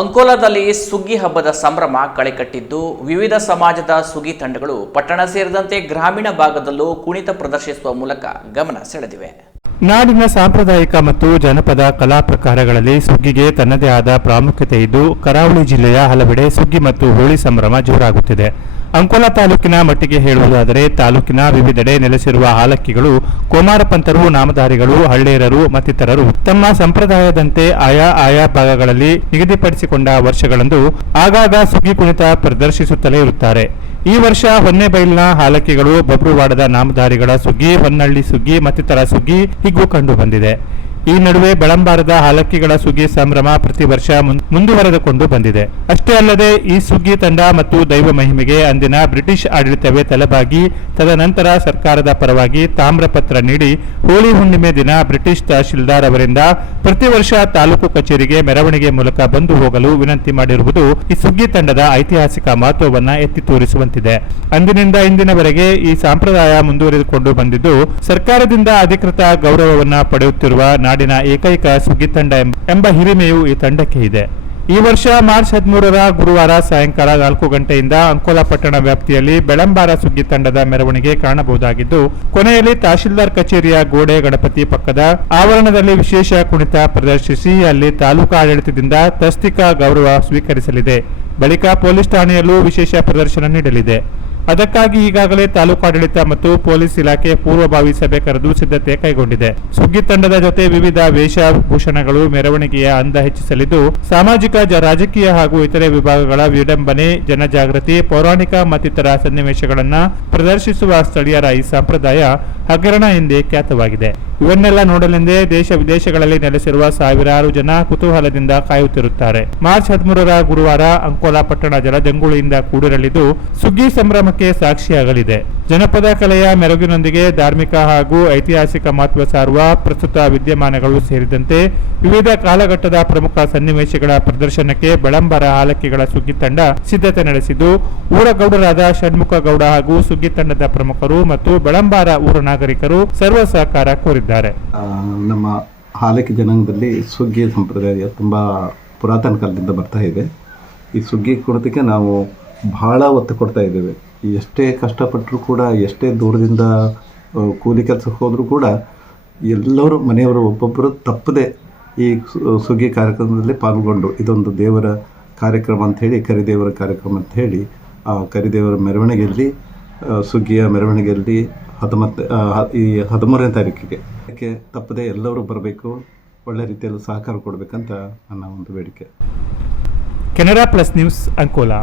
ಅಂಕೋಲಾದಲ್ಲಿ ಸುಗ್ಗಿ ಹಬ್ಬದ ಸಂಭ್ರಮ ಕಳೆಕಟ್ಟಿದ್ದು ವಿವಿಧ ಸಮಾಜದ ಸುಗ್ಗಿ ತಂಡಗಳು ಪಟ್ಟಣ ಸೇರಿದಂತೆ ಗ್ರಾಮೀಣ ಭಾಗದಲ್ಲೂ ಕುಣಿತ ಪ್ರದರ್ಶಿಸುವ ಮೂಲಕ ಗಮನ ಸೆಳೆದಿವೆ. ನಾಡಿನ ಸಾಂಪ್ರದಾಯಿಕ ಮತ್ತು ಜನಪದ ಕಲಾ ಪ್ರಕಾರಗಳಲ್ಲಿ ಸುಗ್ಗಿಗೆ ತನ್ನದೇ ಆದ ಪ್ರಾಮುಖ್ಯತೆ ಇದ್ದು ಕರಾವಳಿ ಜಿಲ್ಲೆಯ ಹಲವೆಡೆ ಸುಗ್ಗಿ ಮತ್ತು ಹೋಳಿ ಸಂಭ್ರಮ ಜೋರಾಗುತ್ತಿದೆ. ಅಂಕೋಲಾ ತಾಲೂಕಿನ ಮಟ್ಟಿಗೆ ಹೇಳುವುದಾದರೆ ತಾಲೂಕಿನ ವಿವಿಧೆಡೆ ನೆಲೆಸಿರುವ ಹಾಲಕ್ಕಿಗಳು, ಕೋಮಾರಪಂತರು, ನಾಮಧಾರಿಗಳು, ಹಳ್ಳೇರರು ಮತ್ತಿತರರು ತಮ್ಮ ಸಂಪ್ರದಾಯದಂತೆ ಆಯಾ ಭಾಗಗಳಲ್ಲಿ ನಿಗದಿಪಡಿಸಿಕೊಂಡ ವರ್ಷಗಳಂದು ಆಗಾಗ ಸುಗ್ಗಿ ಕುಣಿತ ಪ್ರದರ್ಶಿಸುತ್ತಲೇ ಇರುತ್ತಾರೆ. ಈ ವರ್ಷ ಹೊನ್ನೆಬೈಲ್ನ ಹಾಲಕ್ಕಿಗಳು, ಬಬ್ರುವಾಡದ ನಾಮಧಾರಿಗಳ ಸುಗ್ಗಿ, ಹೊನ್ನಳ್ಳಿ ಸುಗ್ಗಿ ಮತ್ತಿತರ ಸುಗ್ಗಿ ಹೀಗೂ ಕಂಡು ಬಂದಿದೆ. ಈ ನಡುವೆ ಬೆಳಂಬಾರದ ಹಾಲಕ್ಕಿಗಳ ಸುಗ್ಗಿ ಸಂಭ್ರಮ ಪ್ರತಿ ವರ್ಷ ಮುಂದುವರೆದುಕೊಂಡು ಬಂದಿದೆ. ಅಷ್ಟೇ ಅಲ್ಲದೆ ಈ ಸುಗ್ಗಿ ತಂಡ ಮತ್ತು ದೈವ ಮಹಿಮೆಗೆ ಅಂದಿನ ಬ್ರಿಟಿಷ್ ಆಡಳಿತವೇ ತಲೆಬಾಗಿ ತದನಂತರ ಸರ್ಕಾರದ ಪರವಾಗಿ ತಾಮ್ರ ಪತ್ರ ನೀಡಿ ಹೋಳಿ ಹುಣ್ಣಿಮೆ ದಿನ ಬ್ರಿಟಿಷ್ ತಹಶೀಲ್ದಾರ್ ಅವರಿಂದ ಪ್ರತಿ ವರ್ಷ ತಾಲೂಕು ಕಚೇರಿಗೆ ಮೆರವಣಿಗೆ ಮೂಲಕ ಬಂದು ಹೋಗಲು ವಿನಂತಿ ಮಾಡಿರುವುದು ಈ ಸುಗ್ಗಿ ತಂಡದ ಐತಿಹಾಸಿಕ ಮಹತ್ವವನ್ನ ಎತ್ತಿ ತೋರಿಸುವಂತಿದೆ. ಅಂದಿನಿಂದ ಇಂದಿನವರೆಗೆ ಈ ಸಂಪ್ರದಾಯ ಮುಂದುವರೆದುಕೊಂಡು ಬಂದಿದ್ದು ಸರ್ಕಾರದಿಂದ ಅಧಿಕೃತ ಗೌರವವನ್ನ ಪಡೆಯುತ್ತಿರುವ ನಾಡಿನ ಏಕೈಕ ಸುಗ್ಗಿ ತಂಡ ಎಂಬ ಹಿರಿಮೆಯು ಈ ತಂಡಕ್ಕೆ ಇದೆ. ಈ ವರ್ಷ ಮಾರ್ಚ್ 13ರ ಗುರುವಾರ ಸಾಯಂಕಾಲ 4 ಗಂಟೆಯಿಂದ ಅಂಕೋಲಾ ಪಟ್ಟಣ ವ್ಯಾಪ್ತಿಯಲ್ಲಿ ಬೆಳಂಬಾರ ಸುಗ್ಗಿ ತಂಡದ ಮೆರವಣಿಗೆ ಕಾಣಬಹುದಾಗಿದ್ದು, ಕೊನೆಯಲ್ಲಿ ತಹಶೀಲ್ದಾರ್ ಕಚೇರಿಯ ಗೋಡೆ ಗಣಪತಿ ಪಕ್ಕದ ಆವರಣದಲ್ಲಿ ವಿಶೇಷ ಕುಣಿತ ಪ್ರದರ್ಶಿಸಿ ಅಲ್ಲಿ ತಾಲೂಕು ಆಡಳಿತದಿಂದ ತಸ್ತಿಕ ಗೌರವ ಸ್ವೀಕರಿಸಲಿದೆ. ಬಳಿಕ ಪೊಲೀಸ್ ಠಾಣೆಯಲ್ಲೂ ವಿಶೇಷ ಪ್ರದರ್ಶನ ನೀಡಲಿದೆ. ಅದಕ್ಕಾಗಿ ಈಗಾಗಲೇ ತಾಲೂಕಾಡಳಿತ ಮತ್ತು ಪೊಲೀಸ್ ಇಲಾಖೆ ಪೂರ್ವಭಾವಿ ಸಭೆ ಕರೆದು ಸಿದ್ಧತೆ ಕೈಗೊಂಡಿದೆ. ಸುಗ್ಗಿ ತಂಡದ ಜೊತೆ ವಿವಿಧ ವೇಷಭೂಷಣಗಳು ಮೆರವಣಿಗೆಯ ಅಂದ ಹೆಚ್ಚಿಸಲಿದ್ದು, ಸಾಮಾಜಿಕ, ರಾಜಕೀಯ ಹಾಗೂ ಇತರೆ ವಿಭಾಗಗಳ ವಿಡಂಬನೆ, ಜನಜಾಗೃತಿ, ಪೌರಾಣಿಕ ಮತ್ತಿತರ ಸನ್ನಿವೇಶಗಳನ್ನು ಪ್ರದರ್ಶಿಸುವ ಸ್ಥಳೀಯರ ಈ ಸಂಪ್ರದಾಯ ಹಗರಣ ಎಂದೇ ಖ್ಯಾತವಾಗಿದೆ. ಇವನ್ನೆಲ್ಲ ನೋಡಲೆಂದೇ ದೇಶ ವಿದೇಶಗಳಲ್ಲಿ ನೆಲೆಸಿರುವ ಸಾವಿರಾರು ಜನ ಕುತೂಹಲದಿಂದ ಕಾಯುತ್ತಿರುತ್ತಾರೆ. ಮಾರ್ಚ್ 13ರ ಗುರುವಾರ ಅಂಕೋಲಾ ಪಟ್ಟಣ ಜಲಜಂಗುಳಿಯಿಂದ ಕೂಡಿರಲಿದ್ದು ಸುಗ್ಗಿ ಸಂಭ್ರಮಕ್ಕೆ ಸಾಕ್ಷಿಯಾಗಲಿದೆ. ಜನಪದ ಕಲೆಯ ಮೆರುಗಿನೊಂದಿಗೆ ಧಾರ್ಮಿಕ ಹಾಗೂ ಐತಿಹಾಸಿಕ ಮಹತ್ವ ಸಾರುವ ಪ್ರಸ್ತುತ ವಿದ್ಯಮಾನಗಳು ಸೇರಿದಂತೆ ವಿವಿಧ ಕಾಲಘಟ್ಟದ ಪ್ರಮುಖ ಸನ್ನಿವೇಶಗಳ ಪ್ರದರ್ಶನಕ್ಕೆ ಬೆಳಂಬಾರ ಹಾಲಕ್ಕಿಗಳ ಸುಗ್ಗಿ ತಂಡ ಸಿದ್ಧತೆ ನಡೆಸಿದ್ದು, ಊರ ಗೌಡರಾದ ಷಣ್ಮುಖ ಗೌಡ ಹಾಗೂ ಸುಗ್ಗಿ ತಂಡದ ಪ್ರಮುಖರು ಮತ್ತು ಬೆಳಂಬಾರ ಊರ ನಾಗರಿಕರು ಸರ್ವ ಸಹಕಾರ ಕೋರಿದ್ದಾರೆ. ನಮ್ಮ ಹಾಲಕ್ಕಿ ಜನಾಂಗದಲ್ಲಿ ಸುಗ್ಗಿ ಸಂಪ್ರದಾಯ ತುಂಬ ಪುರಾತನ ಕಾಲದಿಂದ ಬರ್ತಾ ಇದೆ. ಈ ಸುಗ್ಗಿ ಕುಣಿತಕ್ಕೆ ನಾವು ಬಹಳ ಒತ್ತು ಕೊಡ್ತಾ ಇದ್ದೇವೆ. ಎಷ್ಟೇ ಕಷ್ಟಪಟ್ಟರೂ ಕೂಡ, ಎಷ್ಟೇ ದೂರದಿಂದ ಕೂಲಿ ಕೆಲಸಕ್ಕೆ ಹೋದರೂ ಕೂಡ ಎಲ್ಲರೂ ಮನೆಯವರು ಒಬ್ಬೊಬ್ಬರು ತಪ್ಪದೆ ಈ ಸುಗ್ಗಿ ಕಾರ್ಯಕ್ರಮದಲ್ಲಿ ಪಾಲ್ಗೊಂಡು, ಇದೊಂದು ದೇವರ ಕಾರ್ಯಕ್ರಮ ಅಂಥೇಳಿ, ಕರಿದೇವರ ಕಾರ್ಯಕ್ರಮ ಅಂತ ಹೇಳಿ ಆ ಕರಿದೇವರ ಮೆರವಣಿಗೆಯಲ್ಲಿ, ಸುಗ್ಗಿಯ ಮೆರವಣಿಗೆಯಲ್ಲಿ ಈ 13ನೇ ತಾರೀಕಿಗೆ ಅದಕ್ಕೆ ತಪ್ಪದೆ ಎಲ್ಲರೂ ಬರಬೇಕು, ಒಳ್ಳೆ ರೀತಿಯಲ್ಲಿ ಸಹಕಾರ ಕೊಡಬೇಕಂತ ನನ್ನ ಒಂದು ಬೇಡಿಕೆ. Canara plus news, Ankola.